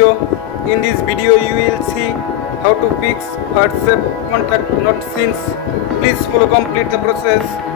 video. In this video you will see how to fix WhatsApp contact not scenes. Please follow complete the process.